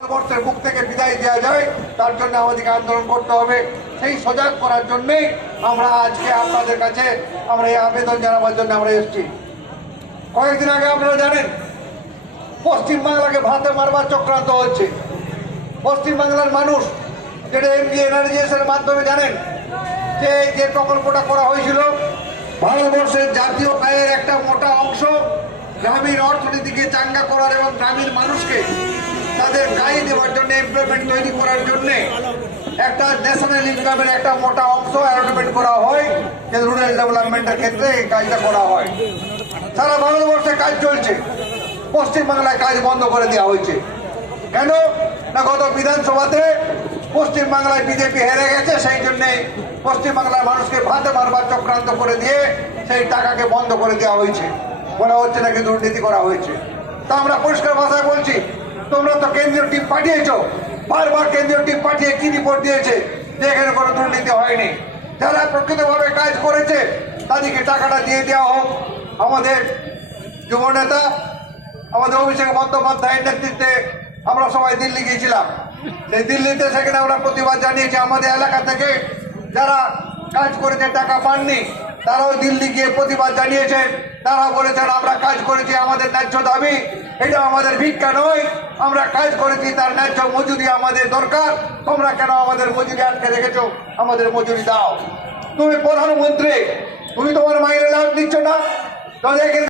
ভারতবর্ষের বুক থেকে বিদায় দেওয়া যায় তার জন্য আমাদেরকে আন্দোলন করতে হবে। সেই সজাগ করার জন্যেই আমরা আজকে আপনাদের কাছে আমরা এই আবেদন জানাবার জন্য আমরা এসেছি। কয়েকদিন আগে আপনারা জানেন, পশ্চিমবাংলাকে ভাতে মারবার চক্রান্ত হচ্ছে। পশ্চিমবাংলার মানুষ, যেটা এমজি এনার্জিএস এর মাধ্যমে জানেন, যে যে প্রকল্পটা করা হয়েছিল, ভারতবর্ষের জাতীয় আয়ের একটা মোটা অংশ গ্রামীণ অর্থনীতিকে চাঙ্গা করার এবং গ্রামীণ মানুষকে তাদের গায়ে দেওয়ার জন্য এমপ্লয়মেন্ট তৈরি করার জন্য একটা ন্যাশনাল ইনকামের একটা মোটা অংশ অ্যালোটমেন্ট করা হয় রুরাল ডেভেলপমেন্টের ক্ষেত্রে এই কাজটা করা হয়। সারা ভারতবর্ষে কাজ চলছে। পশ্চিমবাংলায় কাজ বন্ধ করে দেওয়া হয়েছে। কেন? না, গত বিধানসভাতে পশ্চিমবাংলায় বিজেপি হেরে গেছে, সেই জন্যে পশ্চিমবাংলার মানুষকে ভাতে মারবার চক্রান্ত করে দিয়ে সেই টাকাকে বন্ধ করে দেওয়া হয়েছে। বলা হচ্ছে নাকি দুর্নীতি করা হয়েছে। তা আমরা পরিষ্কার ভাষায় বলছি তোমরা তো কেন্দ্রীয় টিম পাঠিয়েছ। বারবার কেন্দ্রীয় টিম পাঠিয়ে কি রিপোর্ট দিয়েছে? যে এখানে কোনো দুর্নীতি হয়নি। যারা প্রকৃতভাবে কাজ করেছে, তাদেরকে টাকাটা দিয়ে দেওয়া হোক। আমাদের যুব নেতা, আমাদের অভিষেক বন্দ্যোপাধ্যায়ের নেতৃত্বে আমরা সবাই দিল্লি গিয়েছিলাম। সেই দিল্লিতে সেখানে আমরা প্রতিবাদ জানিয়েছি। আমাদের এলাকা থেকে যারা কাজ করেছে, টাকা পাননি তারাও দিল্লি গিয়ে প্রতিবাদ জানিয়েছেন তারা বলেছেন, আমরা কাজ করেছি আমাদের ন্যায্য দাবি। এটা আমাদের ভিক্ষা নয়। আমরা কাজ করেছি, তার ন্যায্য মজুরি আমাদের দরকার। তোমরা কেন আমাদের মজুরি আটকে রেখেছ? আমাদের মজুরি দাও। তুমি প্রধানমন্ত্রী, তুমি তোমার মায়ের লাভ দিচ্ছ না। এখানে